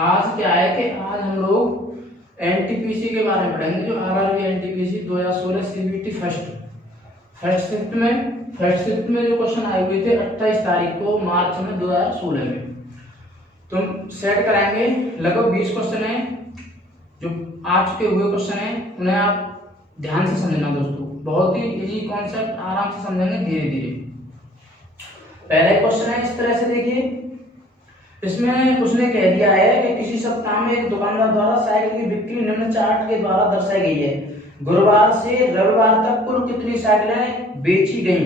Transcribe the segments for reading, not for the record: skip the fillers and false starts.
आज क्या है कि आज हम लोग एनटीपीसी के बारे में पढ़ेंगे, जो RRB NTPC 2016 CBT first shift में जो क्वेश्चन आए हुए थे 28 तारीख को मार्च में 2016 में। तुम सेट कराएंगे, लगभग 20 क्वेश्चन है जो आ चुके हुए क्वेश्चन है, उन्हें आप ध्यान से समझना दोस्तों। बहुत ही इजी कॉन्सेप्ट, आराम से समझेंगे धीरे धीरे। पहला क्वेश्चन है इस तरह से, देखिए इसमें उसने कह दिया है कि किसी सप्ताह में एक दुकानदार द्वारा साइकिल की बिक्री निम्न चार्ट के द्वारा दर्शाई गई है। गुरुवार से रविवार तक कुल कितनी साइकिलें बेची गई?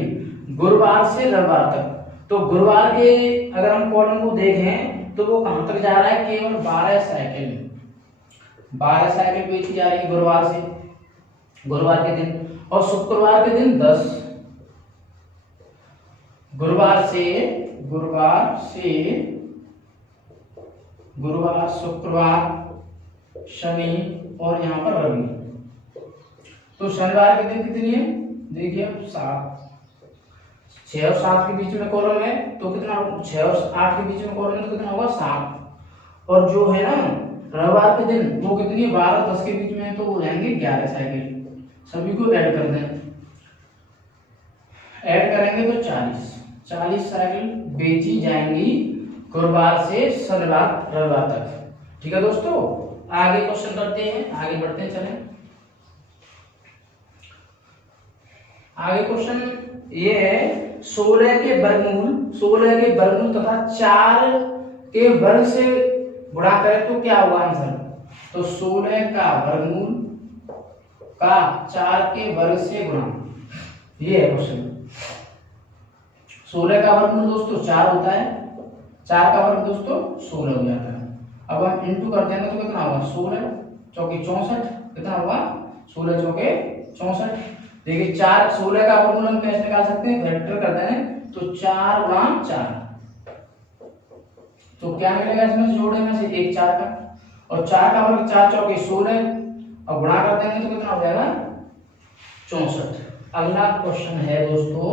गुरुवार से रविवार तक, तो गुरुवार के अगर हम कॉलम को देखें तो वो कहां तक जा रहा है? केवल 12 साइकिल बेची जा रही है गुरुवार से, गुरुवार के दिन। और शुक्रवार के दिन 10, गुरुवार, शुक्रवार, शनि और यहाँ पर रवि। तो शनिवार के दिन कितनी है? देखिए 7, 6 और 7 के बीच में कॉलम है तो कितना? 6 और 8 के बीच में कॉलम है तो कितना होगा? 7। और जो है ना रविवार के दिन वो कितनी है? 12, 10 के बीच में है तो वो रहेंगे 11 साइकिल। सभी को ऐड कर दें, ऐड करेंगे तो 40 साइकिल बेची जाएंगी गुरुवार से शनिवार रविवार तक। ठीक है दोस्तों, आगे क्वेश्चन करते हैं, आगे बढ़ते हैं, चलें। आगे क्वेश्चन ये है 16 के वर्गमूल तथा 4 के वर्ग से गुणा करें तो क्या होगा आंसर? तो 16 का वर्गमूल का 4 के वर्ग से गुणा, ये है क्वेश्चन। 16 का वर्गमूल दोस्तों 4 होता है, 4 का वर्ग दोस्तों 16 हो जाता है। अब हम इंटू कर देंगे तो कितना होगा? 16 चौके 64, कितना होगा? 16 चौके 64। देखिए 16 का वर्गमूल हम कैसे निकाल सकते हैं? फैक्टर कर दें तो 4 गुणा 4, तो क्या निकलेगा इसमें से? जोड़े में से 1 4 का, और 4 का वर्ग 4 चौके 16, और गुणा कर देंगे तो कितना हो जाएगा? 64। अगला क्वेश्चन है दोस्तों,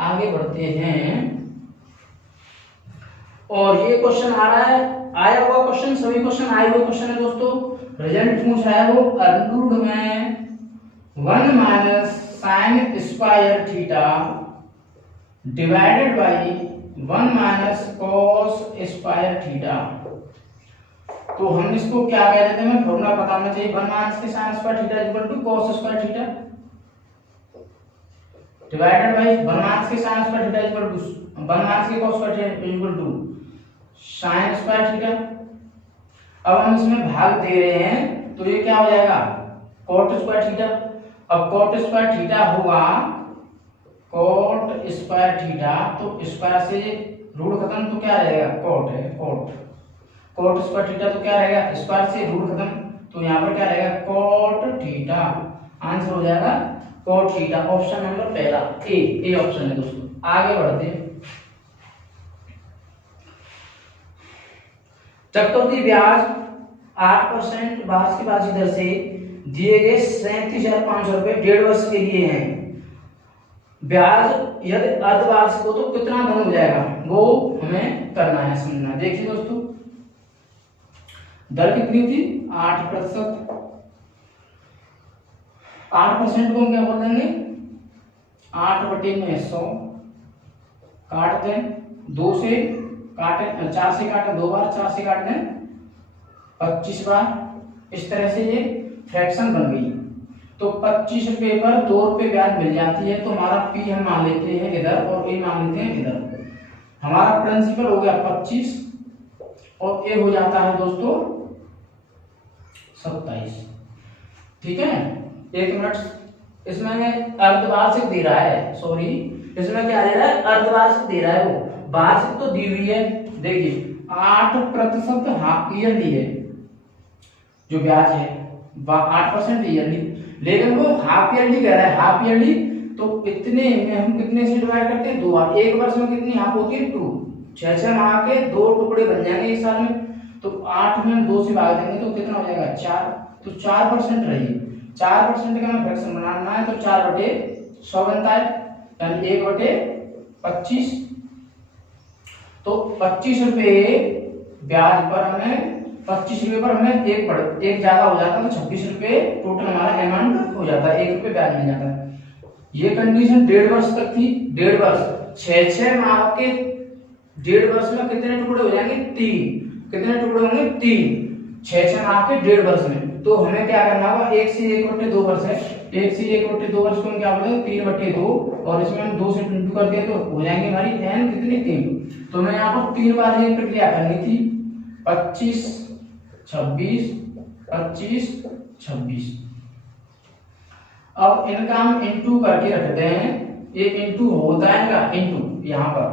आगे बढ़ते हैं। और ये क्वेश्चन आ रहा है, आया हुआ क्वेश्चन, सभी क्वेश्चन आए हुए क्वेश्चन है दोस्तों। रिजल्ट पूछा है वो अर्नूड में 1 minus sign square theta divided by 1 minus cos square theta. तो हम इसको क्या कह देते हैं? फॉर्मूला पता होना चाहिए। 1 minus K sine square theta equal to cos square theta divided by 1 minus K sine square theta equal to 1 minus K cos square theta equal to sine square theta. अब हम इसमें भाग दे रहे हैं तो ये क्या हो जाएगा? Cot square theta. अब कॉट स्क्वायर थीटा होगा कॉट स्क्वायर थीटा, तो स्क्वायर से रूट खत्म तो क्या रहेगा? कॉट है, कॉट स्क्वायर थीटा तो क्या रहेगा? स्क्वायर से रूट खत्म, तो यहाँ पर क्या रहेगा? Cot theta. आंसर हो जाएगा कॉट थीटा। ऑप्शन नंबर पहला ए ऑप्शन है दोस्तों। आगे बढ़ते हैं। चक्रवृद्धि ब्याज 8% वार्षिक ब्याज दर से दिए गए 37,500 रुपए 1.5 वर्ष के लिए हैं। ब्याज यदि अर्धवार्षिक हो तो कितना धन हो जाएगा? वो हमें करना है, समझना। देखिए दोस्तों, दर कितनी थी? 8%। 8% को हम क्या बोल देंगे? 8/100 काट दें 2 से, काटे 4 से काटे 2 बार, 4 से काट दें 25 बार। इस तरह से ये फ्रैक्शन बन गई। तो 25 रुपए पर 2 रुपए ब्याज मिल जाती है, तो हमारा पी हम मान लेते हैं इधर और ए मान लेते हैं इधर। हमारा प्रिंसिपल हो गया 25 और ए हो जाता है दोस्तों 27। ठीक है, 1 मिनट। इसमें अर्धवार्षिक दे रहा है, सॉरी, इसमें क्या दे रहा है? अर्धवार्षिक दे रहा है। वो वार्षिक तो दी हुई है, देखिए 8% हाफ ईयरली है जो ब्याज है, 8% ईयरली, लेकिन वो हाफ ईयरली कह रहा है। हाफ ईयरली तो इतने में हम कितने से डिवाइड करते हैं? 2 बार। 1 वर्ष में कितनी हाफ होती है? 2। 6 माह के 2 टुकड़े बन जाएंगे इस साल में, तो 8 में 2 से भाग देंगे तो कितना हो जाएगा? 4। तो 4% रही। 4% का हमें फ्रैक्शन बनाना है तो 4/100 बनता है, यानी 1/25। तो 25 रुपए ब्याज पर हमें 25 रुपए पर हमें एक ज्यादा हो जाता है, तो 26 रुपए टोटल हमारा अमाउंट हो जाता है, 1 रुपए ब्याज मिल जाता है। ये कंडीशन 1.5 वर्ष तक थी। 1.5 वर्ष 6 माह के 1.5 वर्ष में कितने टुकड़े हो जाएंगे? 3। कितने टुकड़े होंगे? 3। 6 माह के 1.5 वर्ष में। तो हमें क्या करना होगा? 1 से 1/2 वर्ष है, 1 से 1/2 वर्ष को हम क्या बोलेंगे? 3/2, और इसमें हम 2 से इंटू कर दिया तो हो जाएंगे हमारी n कितनी? 3। तो हमें यहाँ पर 3 बार ये प्रक्रिया करनी थी, 25 26 25 26। अब इनका हम इंटू करके रखते हैं, ये इंटू होता है इनका इंटू यहाँ पर,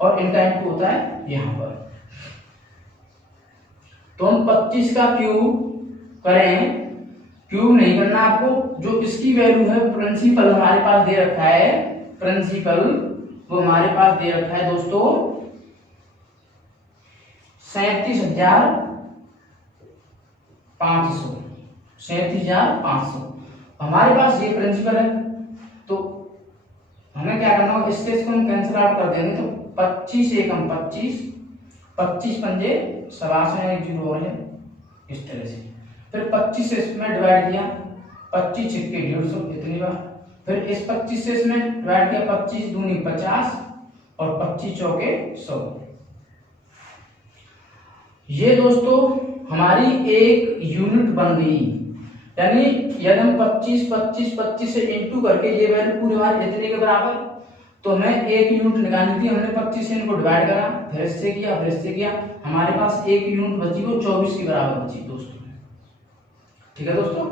और इनका इंटू होता है यहाँ पर। तो हम 25 का क्यूब करें, क्यूब नहीं करना आपको, जो इसकी वैल्यू है प्रिंसिपल हमारे पास दे रखा है, प्रिंसिपल वो हमारे पास दे रखा है दोस्तों 37,500, 37,500 हमारे पास ये प्रिंसिपल है। तो हमें क्या करना होगा? इससे इसको हम कैंसिल आउट कर देंगे, तो 25 एकम 25, 25 पंजे 87, एक जीरो और है, इस तरह से। फिर 25 से इसमें डिवाइड किया, 25 छिक्के 150 इतनी बार। फिर इस 25 से इसमें डिवाइड किया, 25 दूनी 50 और 25 चौके 100। ये दोस्तों हमारी एक यूनिट बन गई। यानी यदि हम 25 25 25 से इंटू करके ये वैल्यू पूरी हमारी इतने के बराबर, तो हमें एक यूनिट निकालनी थी। हमने 25 से इनको डिवाइड करा, फिर इससे किया, फिर इससे किया, हमारे पास एक यूनिट बची, वो 24 के बराबर बची दोस्तों। ठीक है दोस्तों,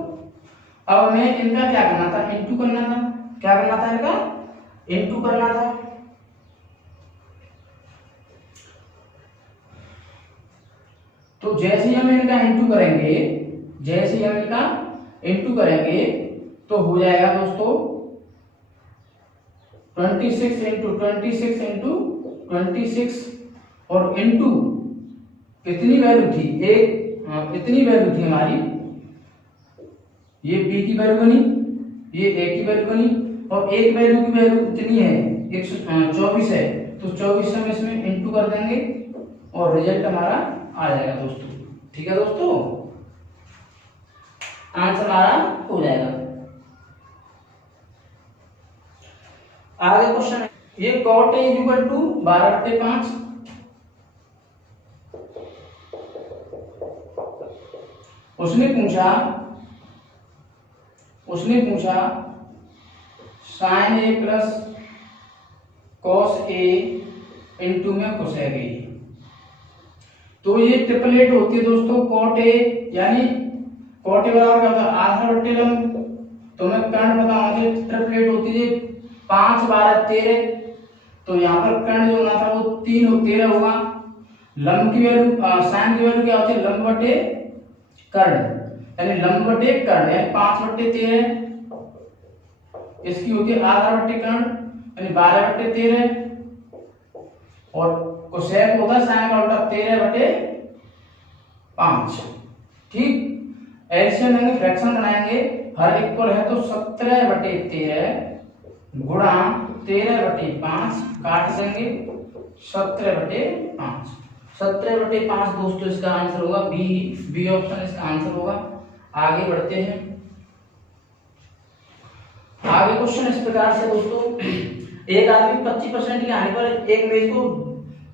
अब हमें इनका क्या करना था? इंटू करना था। क्या करना था? इनका इंटू करना था। तो जैसे ही हम इनका इंटू करेंगे, जैसे ही हम इनका इंटू करेंगे तो हो जाएगा दोस्तों 26 इंटू 26 इंटू 26, और इंटू कितनी वैल्यू थी? इतनी वैल्यू थी हमारी, ये b की वैल्यू बनी, ये a की वैल्यू बनी, और एक वैल्यू की वैल्यू इतनी है 124 है, तो 24 हम इसमें इंटू कर देंगे और रिजल्ट हमारा आ जाएगा दोस्तों। ठीक है दोस्तों, आंसर हमारा हो जाएगा। आगे क्वेश्चन है, ये cot A इक्वल टू 12/5। उसने पूछा sin A plus cos A into में cosec A। तो ये ट्रिपलेट होती है दोस्तों cot A, यानी cot A बराबर क्या होता है? आधा बट्टे लंब। तो मैं कर्ण पता होना चाहिए, ट्रिपलेट होती है 5 12 13। तो यहाँ पर कर्ण जो होना था वो 3 और 13 होगा। लंब की वैल्यू साइन की वैल्यू क्या होती है? लंब बटे कर्ण, यानी लंब बटे कर्ण, यानी 5/13। इसकी होती है आधा बटे कर्ण, यानी 12/13, और कोसेक होता है साइन का उल्टा 13/5। ठीक, एलसीएम लेंगे, फ्रैक्शन बनाएंगे, हर इक्वल है तो 17/13 गुणा 13/5 काट देंगे 17/5। 17/5 दोस्तों इसका आंसर होगा बी ऑप्शन इसका आंसर होगा। आगे बढ़ते हैं। आगे क्वेश्चन इस प्रकार से दोस्तों, एक आदमी 25% के आने पर एक मेज को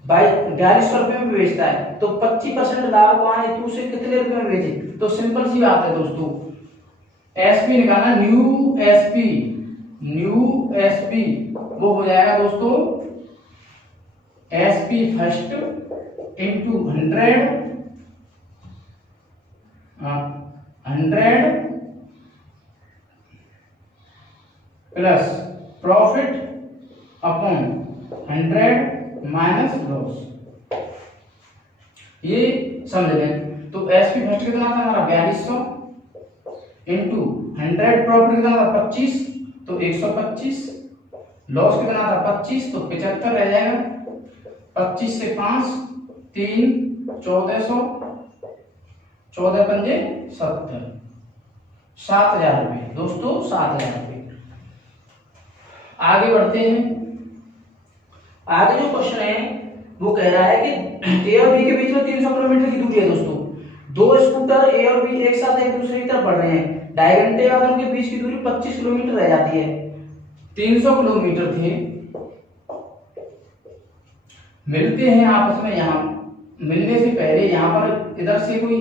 4200 रुपए में बेचता है, तो 25% लाभ को आने हेतु उसे कितने रुपए में बेचे? तो सिंपल सी बात है दोस्तों, एसपी निकालना, न्यू एसपी वो हो जाएगा दोस्तों SP first into 100 plus profit upon 100 minus loss. ये समझ लें। तो एसपी फर्स्ट कितना था हमारा 4200 इंटू 100, प्रॉफिट कितना था 25, तो 125, लॉस कितना था 25, तो 75 रह जाएगा। 25 से 5 3 1400, 14 पंजे 70, 7000 रुपये दोस्तों, 7000 रुपये। आगे बढ़ते हैं। आगे जो क्वेश्चन है वो कह रहा है कि ए और बी के बीच में 300 किलोमीटर की दूरी है दोस्तों। दो स्कूटर ए और बी एक साथ एक दूसरे की तरफ बढ़ रहे हैं, ढाई घंटे बाद उनके बीच की दूरी 25 किलोमीटर रह जाती है। 300 किलोमीटर थे, मिलते हैं आपस में। यहाँ मिलने से पहले यहाँ पर इधर से कोई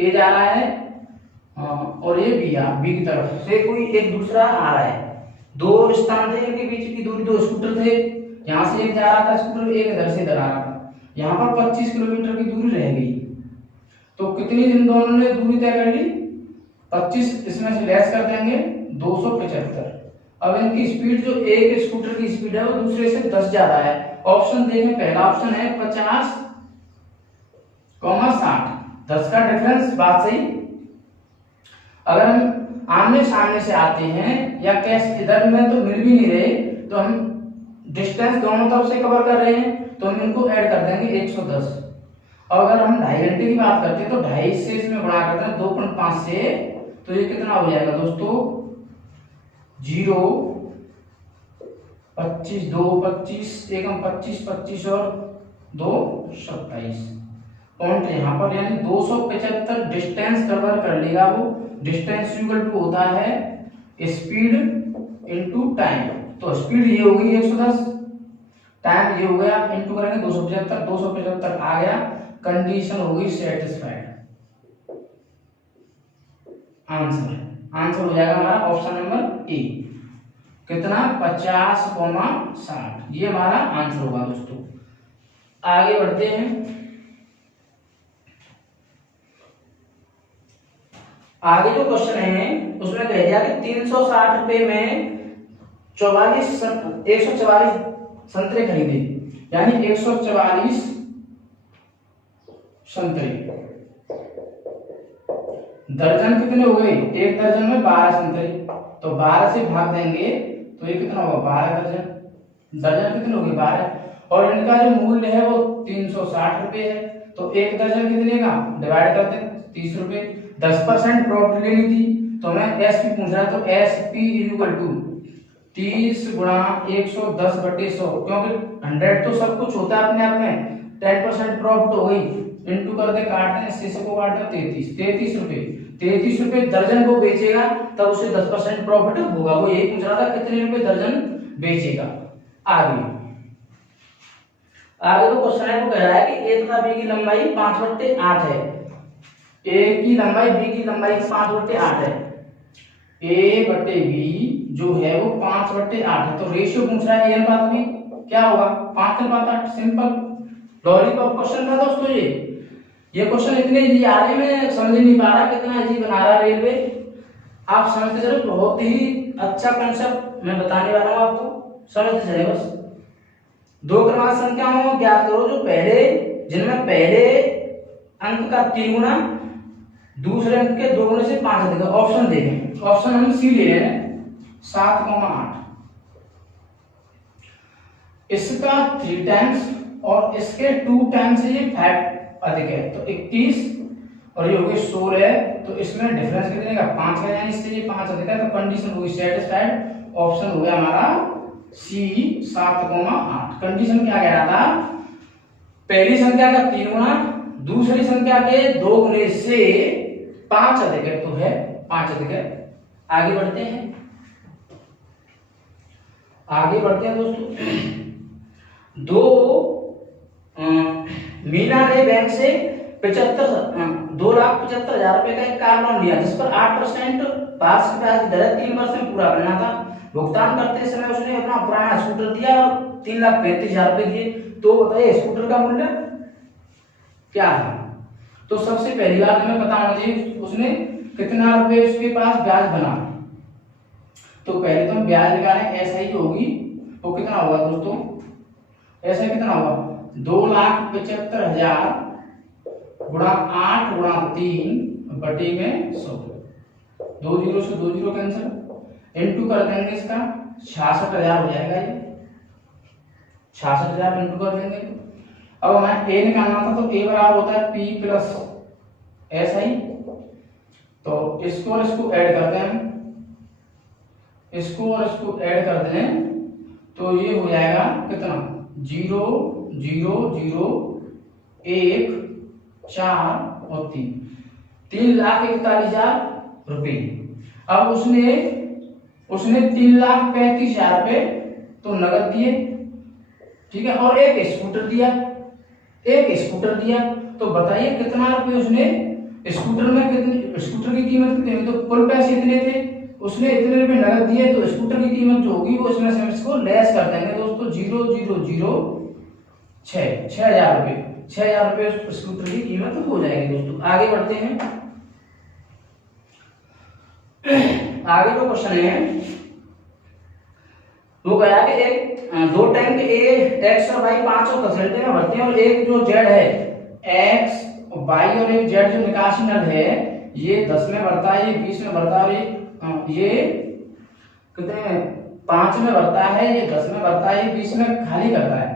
ए जा रहा है और ये बी की तरफ से कोई एक दूसरा आ रहा है। दो स्थान थे, इनके बीच की दूरी, दो स्कूटर थे, यहाँ से एक जा रहा था स्कूटर, एक इधर से इधर आ रहा था। यहाँ पर 25 किलोमीटर की दूरी रह गई। तो कितनी दिन दोनों ने दूरी तय कर ली? 25 इसमें से लेस कर देंगे 275। अब इनकी स्पीड, जो एक स्कूटर की स्पीड है वो दूसरे से 10 ज्यादा है। ऑप्शन देखें, पहला ऑप्शन है 50, 60, 10 का डिफरेंस। बात सही। अगर हम आमने सामने से आते हैं या कैसे, इधर में तो मिल भी नहीं रहे, तो हम डिस्टेंस दोनों तरफ से कवर कर रहे हैं, तो हम इनको ऐड कर देंगे 110। और अगर हम 2.5 घंटे की बात करते हैं तो 2.5 से इसमें गुणा करते हैं 2.5 से, तो ये कितना हो जाएगा दोस्तों? 0, 25, 2, 25, एकम 25, 25 और 2, 27 पॉइंट यहाँ पर, यानी 275 डिस्टेंस कवर कर लेगा वो। डिस्टेंस इक्वल टू होता है स्पीड इनटू टाइम। तो स्पीड ये हो गई 110, टाइम ये हो गया, इनटू करेंगे 275, 275 आ गया, कंडीशन हो गई सेटिस्फाइड। आंसर हो जाएगा हमारा ऑप्शन नंबर ए। कितना? 50, 60। ये हमारा आंसर होगा दोस्तों। आगे बढ़ते हैं। आगे जो क्वेश्चन है उसमें कह दिया कि 360 रुपए में 144 संतरे खरीदे, यानी 144 संतरे। दर्जन कितने हो गए? एक दर्जन में 12 संतरे, तो 12 से भाग देंगे तो ये कितना होगा? 12 दर्जन। दर्जन कितने हो गए? 12। और इनका जो मूल्य है वो 360 रुपए है, तो एक दर्जन कितने का? डिवाइड करते हैं 30 रुपए। 10% प्रॉफिट लेनी थी, तो मैं एस पी पूछ रहा, तो एस पी इक्वल टू 30 गुणा 110/100, क्योंकि 100 तो सब कुछ होता है अपने आप में, 10% प्रॉफिट हो गई, इनटू कर दे, काटते हैं, इससे को काटते हैं 33 रुपए। 33 रुपए दर्जन को बेचेगा तब उसे 10% प्रॉफिट होगा। वो यही पूछ रहा था कितने रुपए दर्जन बेचेगा। आगे तो क्वेश्चन है, वो कह रहा है कि ए तथा बी की लंबाई 5/8 है। ए की लंबाई बी की लंबाई 5/8 है। ए बटे बी जो है वो 5/8 है, तो रेशियो पूछ रहा है ए अनुपात बी, क्या होगा? 5/8। सिंपल लॉलीपॉप क्वेश्चन था दोस्तों। ये क्वेश्चन इतने इजी आ रहे, मैं समझ नहीं पा रहा कितना इजी बना रहा रेलवे। आप समझते चलो, बहुत ही अच्छा कॉन्सेप्ट मैं बताने वाला हूँ आपको, समझते चले बस। दो क्रमांक संख्याओं ज्ञात करो जो जिनमें पहले अंक का 3 गुना, दूसरे अंक के 2 गुने से 5 अधिक। ऑप्शन देखें, ऑप्शन हम सी ले रहे हैं, 7,8। इसका 3 टाइम्स और इसके 2 टाइम्स ये 5 अधिक है, तो 21, और ये हो गई 16, तो इसमें डिफरेंस कितने का? 5 का, यानी इससे ये 5 अधिक है, तो कंडीशन होगी सेटिस्फाइड। ऑप्शन हो गया हमारा सी, 7,8। कंडीशन क्या कह रहा था? पहली संख्या का 3 गुना, दूसरी संख्या के 2 गुने से 5 अधिक है, तो है 5 अधिक है। आगे बढ़ते हैं दोस्तों। मीना ने बैंक से 2,75,000 रुपए का एक कार लोन लिया, जिस पर 8% वार्षिक ब्याज दर 3 वर्ष में पूरा करना था। भुगतान करते समय उसने अपना पुराना स्कूटर दिया और 3,35,000 रुपए दिए। तो बताइए स्कूटर का मूल्य क्या है? तो सबसे पहली बात हमें पता होना चाहिए उसने कितना रुपए उसके पास ब्याज बना। तो पहले तो हम ब्याज निकालें, एसआई जो होगी वो कितना होगा दोस्तों? ऐसा कितना होगा? 2,75,000 गुणा 8 गुणा 3 बटे में 100। 2 जीरो से 2 जीरो कैंसिल, इनटू कर देंगे इसका 66,000 हो जाएगा। ये 66,000 इनटू कर देंगे। अब हमें ए निकालना था, तो ए बराबर होता है पी प्लस एस आई। तो इसको और इसको ऐड करते हैं, इसको और इसको ऐड कर दें, तो ये हो जाएगा कितना? 0, 0,0,1, 4 और 3,41,000 रुपये। अब उसने 3,35,000 रुपये तो नगद दिए, ठीक है, और एक स्कूटर दिया। तो बताइए कितना रुपये उसने स्कूटर की कीमत कितनी, तो कुल पैसे इतने थे, उसने इतने रुपए नगद दिए, तो स्कूटर की कीमत जो होगी वो इसमें से हम इसको लेस कर देंगे दोस्तों, 6,000 रुपये। 6,000 रुपये स्कूटर की कीमत हो जाएगी दोस्तों। आगे बढ़ते हैं। आगे जो क्वेश्चन है वो कह रहा है कि एक 2 टैंक एक्स और वाई 5 और 10 लीटर में भरते हैं, और एक जो जेड है एक्स वाई और एक जेड जो निकासी नल है ये 10 में भरता है, ये 20 में भरता है, और ये कितने 5 में भरता है, ये 10 में भरता है, ये 20 में खाली करता है।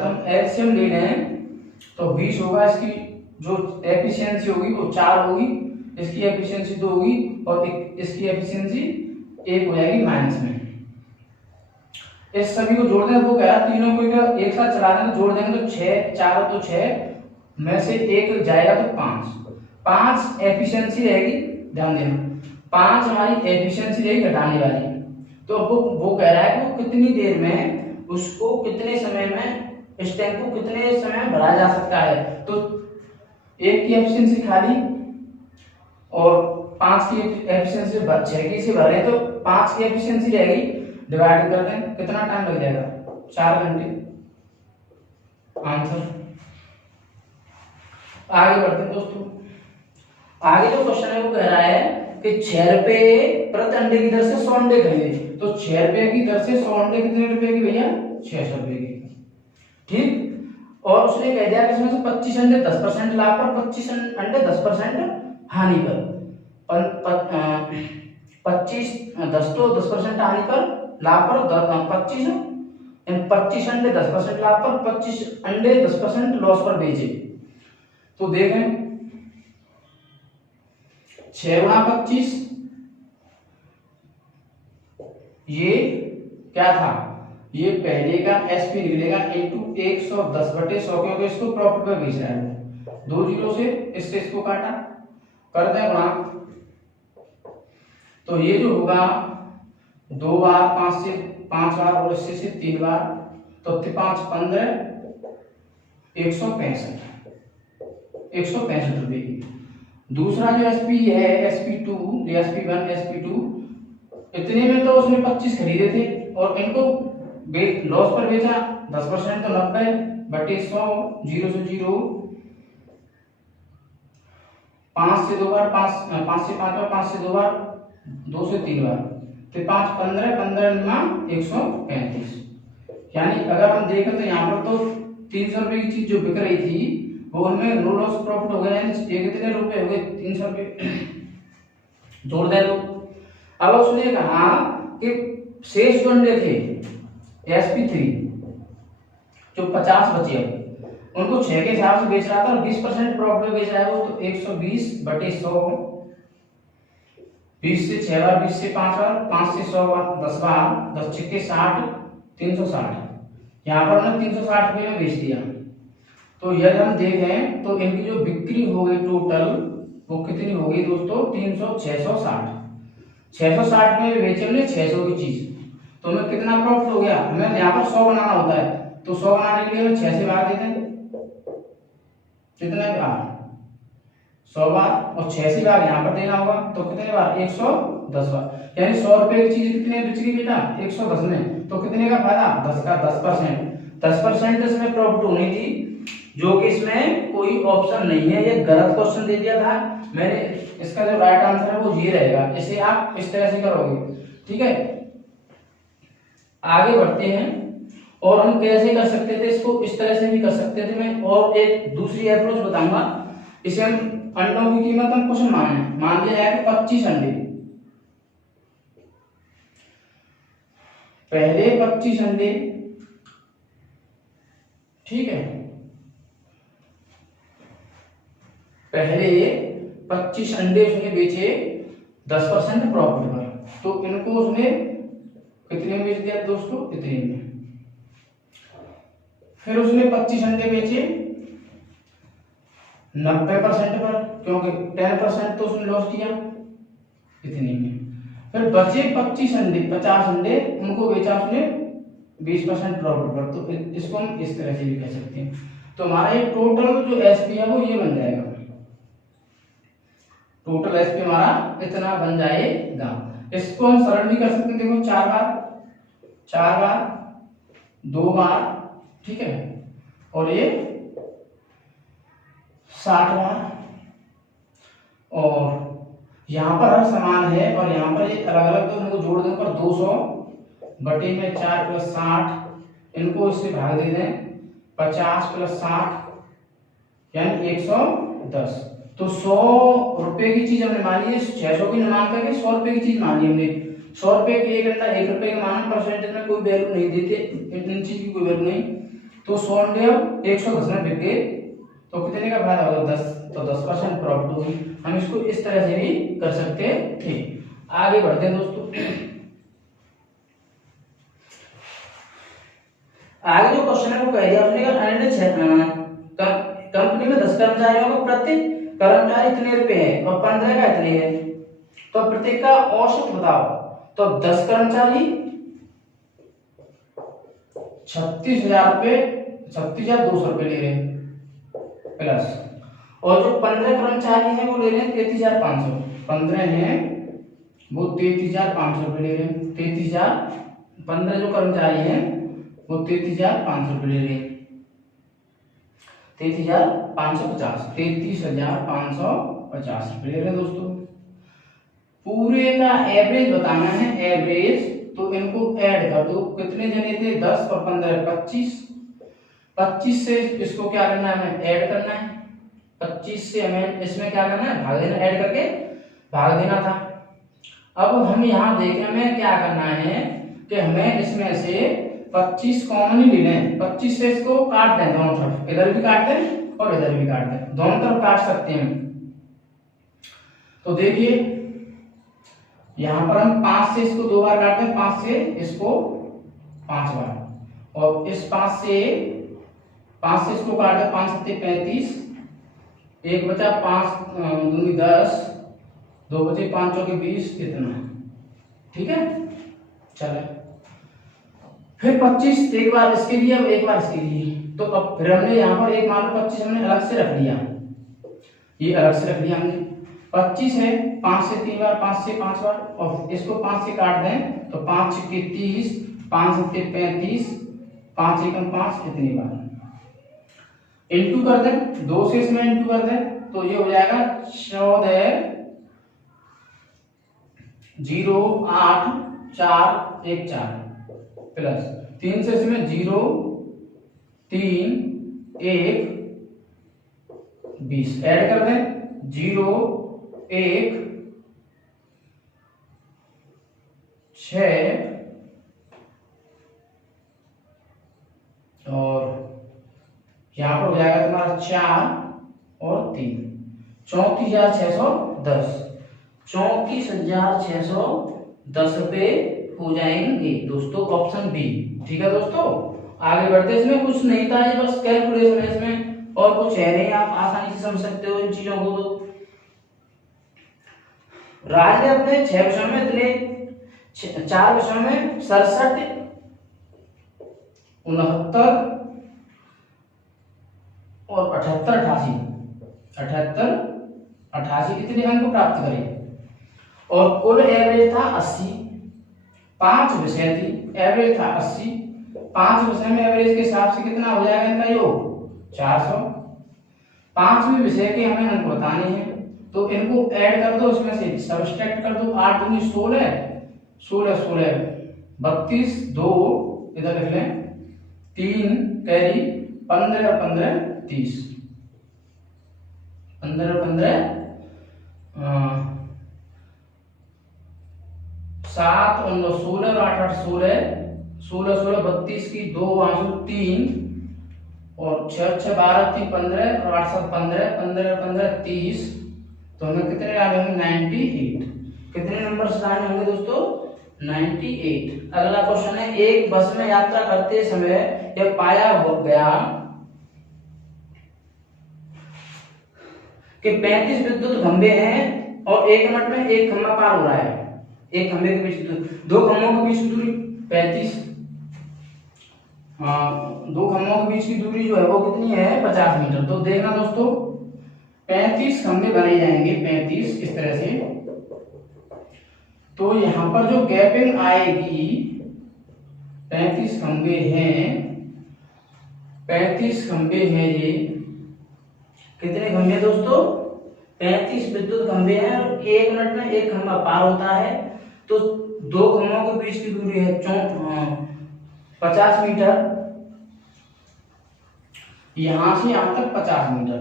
तो हम एलसीएम ले रहे हैं, तो 20 होगा, इसकी जो एफिशिएंसी होगी वो 4 होगी, इसकी एफिशिएंसी 2 होगी, और इसकी एफिशिएंसी 1 हो जाएगी माइनस में। इस सभी को जोड़ दें, वो कह रहा तीनों को एक साथ चला देंगे, जोड़ देंगे तो 6, 4 तो 6 में से 1 जाएगा तो 5 एफिशिएंसी रहेगी, ध्यान देना 5 हमारी एफिशिएंसी रहेगी घटाने वाली। तो वो कह रहा है कि वो कितनी देर में उसको कितने समय में इस टैंक को कितने समय में भरा जा सकता है। तो 1 की एफिशिएंसी खाली और 5 की एफिशिएंसी 6 की से भर रहे हैं, तो 5 की एफिशिएंसी रहेगी, डिवाइड कर दें, कितना टाइम लग जाएगा, 4 घंटे। आंसर। आगे बढ़ते हैं दोस्तों। आगे जो क्वेश्चन है वो कह रहा है कि 6 रुपए प्रति अंडे की दर से 100 अंडे खरीदे, तो 6 रुपए की दर से 100 अंडे कितने रुपए की भैया, 600 रुपए की, ठीक। और उसने कह दिया कि इसमें से 25 अंडे 10% लाभ पर, 25 अंडे 10% हानि पर, 10% हानि पर, लाभ पर 25 अंडे 10% लाभ पर, 25 अंडे 10% लॉस पर बेचे। तो देखें 6 गुणा 25, ये क्या था, ये पहले का एसपी निकलेगा इनटू 110/100, क्योंकि इसको प्रॉफिट पर बेच रहा है। 2 जीरो से इससे इसको काटा, कर दें गुणा, तो ये जो होगा 2 बार 5 बार और इससे 3 बार, तो 5 15 165 रुपए की। दूसरा जो एसपी है SP2 SP1 SP2, इतने में तो उसने 25 खरीदे थे और इनको लॉस पर बेचा, 10% तो 90/100, 0 से 0, 5 से 2 बार, 5 से 5 बार, 5 से 2 बार, 2 से 3 बार, तो 5 15 135। यानी अगर हम देखें तो यहाँ पर तो 300 रुपए की चीज जो बिक रही थी वो उनमें नो लॉस प्रॉफिट हो गया, यानी ये कितने रुपए हो गए, 300 रुपए। जोड़ दे दो। अब उसने कहा कि शेष जो अंडे थे SP3 जो 50 बचे उनको 6 के हिसाब से बेच रहा था और 20% प्रॉफिट में बेच रहा है वो, तो 120/100, 20 से 6 बार, 20 से 5 बार, 5 से 100 बार, 10 बार, 10 6 60, 360। यहाँ पर हमने 360 रुपये में बेच दिया। तो यदि हम देखें तो इनकी जो बिक्री हो गई टोटल वो कितनी हो गई दोस्तों, 660 में बेचे हमने 600 की चीज, तो हमें कितना प्रॉफिट हो गया। हमें यहाँ पर 100 बनाना होता है, तो 100 बनाने के लिए हमें 6 से भाग देते हैं, कितने बार, 100 बार, और 6 से भाग यहाँ पर देना होगा, तो कितने बार, 110 बार। यानी 100 रुपए की चीज कितने बिच गई बेटा, 110 में, तो कितने का फायदा, 10 का 10% इसमें प्रॉफिट होनी थी, जो कि इसमें कोई ऑप्शन नहीं है, ये गलत क्वेश्चन दे दिया था मैंने। इसका जो राइट आंसर है वो ये रहेगा, इसे आप इस तरह से करोगे, ठीक है। आगे बढ़ते हैं, और हम कैसे कर सकते थे इसको, इस तरह से भी कर सकते थे। मैं और एक दूसरी अप्रोच बताऊंगा। इसे हम अंडों की कीमत हम कुछ मान लिया जाए कि 25 अंडे, पहले 25 अंडे, ठीक है, पहले 25 अंडे उसने बेचे 10% प्रॉफिट पर, तो इनको उसने कितने में बेच दिया दोस्तों, इतने में। फिर उसने 25 अंडे बेचे 90% पर, क्योंकि 10% तो उसने लॉस किया इतनी में। फिर बचे 25 अंडे 50 अंडे उनको बेचा उसने 20% प्रॉफिट पर। तो इसको हम इस तरह से भी कह सकते हैं। तो हमारा ये टोटल जो एसपी है वो ये बन जाएगा, टोटल एसपी हमारा इतना बन जाएगा। इसको हम सरल भी कर सकते हैं, देखो 4 बार 2 बार, ठीक है, और ये 60 बार। और यहाँ पर हर समान है और यहाँ पर ये अलग अलग, तो इनको जोड़ दें पर 200 बटे में 4 प्लस 60, इनको इससे भाग दे दें 50 प्लस 60 यानी 110। तो 100 रुपए की चीज हमने मान ली, 600 की मान करके 100 रुपए की चीज मान ली हमने। 100 रुपए के एक अंडा 1 रुपए के मान परसेंटेज में कोई वैल्यू नहीं देते, इन चीज की कोई वैल्यू नहीं। तो 100 अंडे अब 110 में बिक गए, तो कितने का फायदा होगा 10, तो 10% प्रॉफिट होगी। हम इसको इस तरह से भी कर सकते थे। आगे बढ़ते हैं दोस्तों। आगे जो क्वेश्चन है वो कह दिया उसने कंपनी में 10 कर्मचारियों को प्रति कर्मचारी इतने रुपए है और 15 का इतने है, तो प्रत्येक का औसत बताओ। तो 10 कर्मचारी 36,000 रुपए 36,200 रुपए ले रहे हैं प्लस, और जो 15 कर्मचारी हैं वो ले रहे हैं 33,500। 15 हैं वो 33,500 रुपए ले रहे हैं। 15 जो कर्मचारी हैं वो 33,500 रुपए ले रहे हैं। 33,550 33,550 रुपए ले रहे हैं दोस्तों। पूरे का एवरेज बताना है, एवरेज, तो इनको ऐड कर दो। कितने जने थे 10 और 15 25 से इसको क्या करना है, हमें ऐड करना है। 25 से हमें इसमें क्या करना है, भाग देना, ऐड करके भाग देना था। अब हम यहाँ देखें हमें क्या करना है कि हमें इसमें से 25 कॉमन ही लेना है। 25 से इसको काट दें दोनों तरफ, इधर भी काट दें और इधर भी काट दें, दोनों तरफ काट सकते हैं। तो देखिए यहाँ पर हम 5 से इसको 2 बार काटते हैं, 5 से इसको 5 बार, और इस 5 से इसको काटे 5 7 35, 1 बचा 5 दूनी 10, 2 बचे 5 चौके 20, इतना, ठीक है। चले फिर 25 एक बार इसके लिए, अब एक बार इसके लिए। तो अब फिर हमने यहाँ पर एक मान लो 25 हमने अलग से रख लिया, ये अलग से रख लिया हमने। 25 है 5 से 3 बार, 5 से 5 बार, और इसको 5 से काट दें तो 5 छक्के 30, 5 सत्ते 35, 5 एकम 5, इतनी बार इंटू कर दें, 2 से इसमें इंटू कर दें तो ये हो जाएगा 14 0 8 4 1 4 प्लस 3 से इसमें 0 3 1 20 ऐड कर दें 0 1 6 और यहां पर हो जाएगा तुम्हारा 4 और 3 34,610 34,610 रुपए हो जाएंगे दोस्तों, ऑप्शन बी, ठीक है दोस्तों। आगे बढ़ते, इसमें कुछ नहीं था, ये बस कैलकुलेशन है इसमें, और कुछ है नहीं, आप आसानी से समझ सकते हो इन चीजों को। तो राज ने अपने 6 विषयों में इतने 4 विषयों में 67 69 और 78 88 कितने अंक प्राप्त करे, और कुल एवरेज था 80। 5 विषय थी, एवरेज था 80। 5 विषय में एवरेज के हिसाब से कितना हो जाएगा इनका योग 400। 5वें विषय के हमें अंक बताने हैं, तो इनको ऐड कर दो, इसमें से सबट्रैक्ट कर दो। 8 दूनी 16 16 16 32, 2 इधर लिख लें, 3 कैरी 15 15 30, 15 15 7 और 9 16 और 8 8 16 16 16 32 की 2 आंसू 3 और 6 6 12 3 15 और 8 7 15 15 15 30। तो हमें कितने लाने होंगे 98। कितने नंबर लाने होंगे दोस्तों 98। अगला क्वेश्चन है, एक बस में यात्रा करते समय यह पाया गया कि 35 विद्युत खंभे हैं और 1 मिनट में एक खंभा पार हो रहा है। एक खंभे के बीच दो खंभों के बीच की दूरी 35, दो खंभों के बीच की दूरी जो है वो कितनी है 50 मीटर। तो देखना दोस्तों 35 खंभे बनाए जाएंगे, 35 इस तरह से। तो यहां पर जो गैपिंग आएगी 35 खंभे हैं, 35 खंभे हैं, ये कितने खंभे दोस्तों 35 विद्युत खंभे हैं और 1 मिनट में एक खंभा पार होता है। तो दो खंभों के बीच की दूरी है 50 मीटर, यहां से यहां तक 50 मीटर,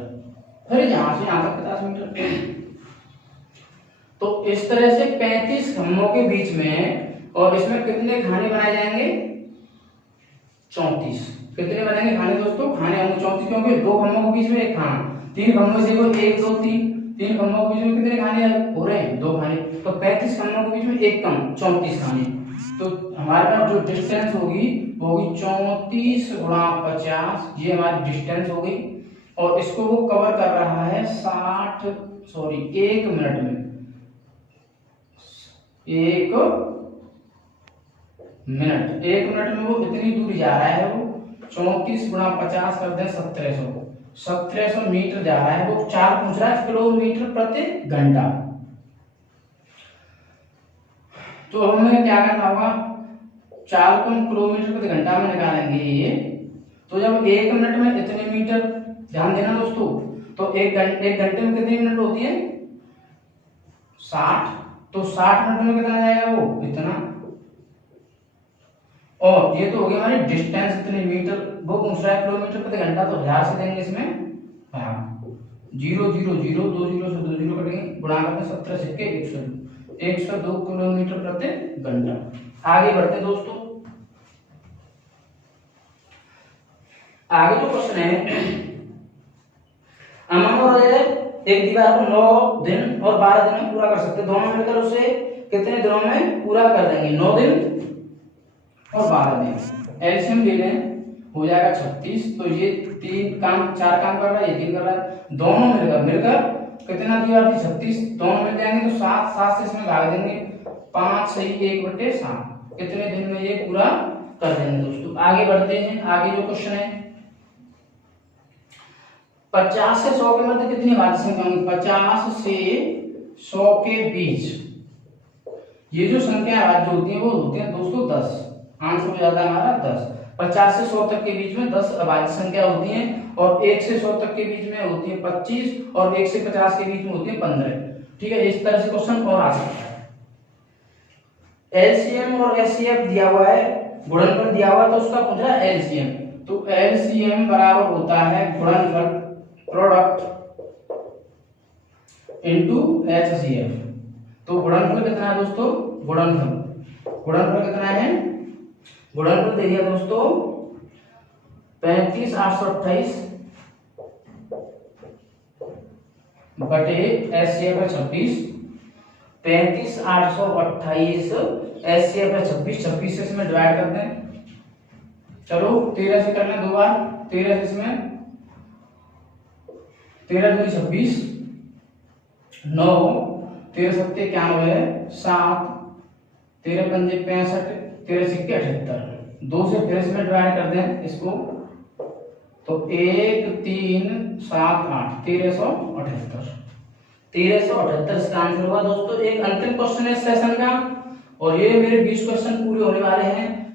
फिर यहां से यहां तक 50 मीटर। तो इस तरह से 35 खंभों के बीच में, और इसमें कितने खाने बनाए जाएंगे 34। कितने बनेंगे खाने दोस्तों, खाने होंगे 34, क्योंकि दो खंभों के बीच में एक खाना, 3 खंभों से 1 2 3 खंभों के बीच में कितने खाने हो रहे हैं 2 खाने। तो 35 खंभों के बीच में एक कम 34 खाने। तो हमारे पास जो डिस्टेंस होगी वो होगी 34 गुणा 50, ये हमारी डिस्टेंस हो गई। और इसको वो कवर कर रहा है 1 मिनट में, 1 मिनट में वो इतनी दूर जा रहा है। वो 34 गुणा 50 कर दें 1700 मीटर जा रहा है। वो 4 पूछ रहा है किलोमीटर प्रति घंटा। तो हमें क्या करना होगा, 4 को हम किलोमीटर प्रति घंटा में निकालेंगे ये। तो जब 1 मिनट में इतने मीटर, ध्यान देना दोस्तों, तो एक घंटे में कितनी मिनट होती है 60। तो 60 मिनट में कितना जाएगा वो इतना। और ये तो हो गया हमारी डिस्टेंस इतने मीटर, वो पूछ रहा है किलोमीटर प्रति घंटा, तो 1000 से देंगे इसमें भाग 0 0 0 2 0 से 2 0 कटेंगे, गुणा करते 17 से 102 किलोमीटर प्रति घंटा। आगे बढ़ते दोस्तों, आगे जो क्वेश्चन है, अमन और अजय एक दीवार को 9 दिन और 12 दिन में पूरा कर सकते, दोनों मिलकर उसे कितने दिनों में पूरा कर देंगे 9 दिन और 12 दिन। एलसीएम ले लें, हो जाएगा 36। तो ये 4 काम कर रहा है, ये 3 कर रहा है, दोनों मिलकर कितना दीवार थी 36, दोनों मिल जाएंगे तो 7 से इसमें भाग देंगे, 5 सही 1/7। कितने दिन में ये पूरा कर देंगे दोस्तों। आगे बढ़ते हैं, आगे जो क्वेश्चन है, 50 से 100 के मध्य कितनी भाज्य संख्या होंगी, 50 से 100 के बीच ये जो संख्या भाज्य होती है वो होती है दोस्तों 10। आंसर हो जाता है हमारा 10। 50 से 100 तक के बीच में 10 अभाज्य संख्या होती हैं, और 1 से 100 तक के बीच में होती है 25, और 1 से 50 के बीच में होती है 15। ठीक है, इस तरह से क्वेश्चन और आ सकता है। एलसीएम और एचसीएफ दिया हुआ है, गुणनफल दिया हुआ है, तो उसका पूछ रहा है एलसीएम। तो एलसीएम बराबर होता है गुणनफल प्रोडक्ट इनटू एचसीएफ। तो गुणनफल कितना है दोस्तों, गुणनफल कितना है, गुणनफल देखिए दोस्तों 35,828 बटे एचसीएफ है 26, 35,828 एचसीएफ है 26 से इसमें डिवाइड करते हैं। चलो 13 से कर लें 2 बार, 13 से इसमें 13 दूनी 26, 9 13 सत्ते 91, 7 13 पंजे 65, 13 सिक्के 78, 2 से फिर इसमें डिवाइड कर दें इसको, तो 1 3 7 8 1378 इसका आंसर होगा दोस्तों। एक अंतिम क्वेश्चन है इस सेशन का, और ये मेरे 20 क्वेश्चन पूरे होने वाले हैं।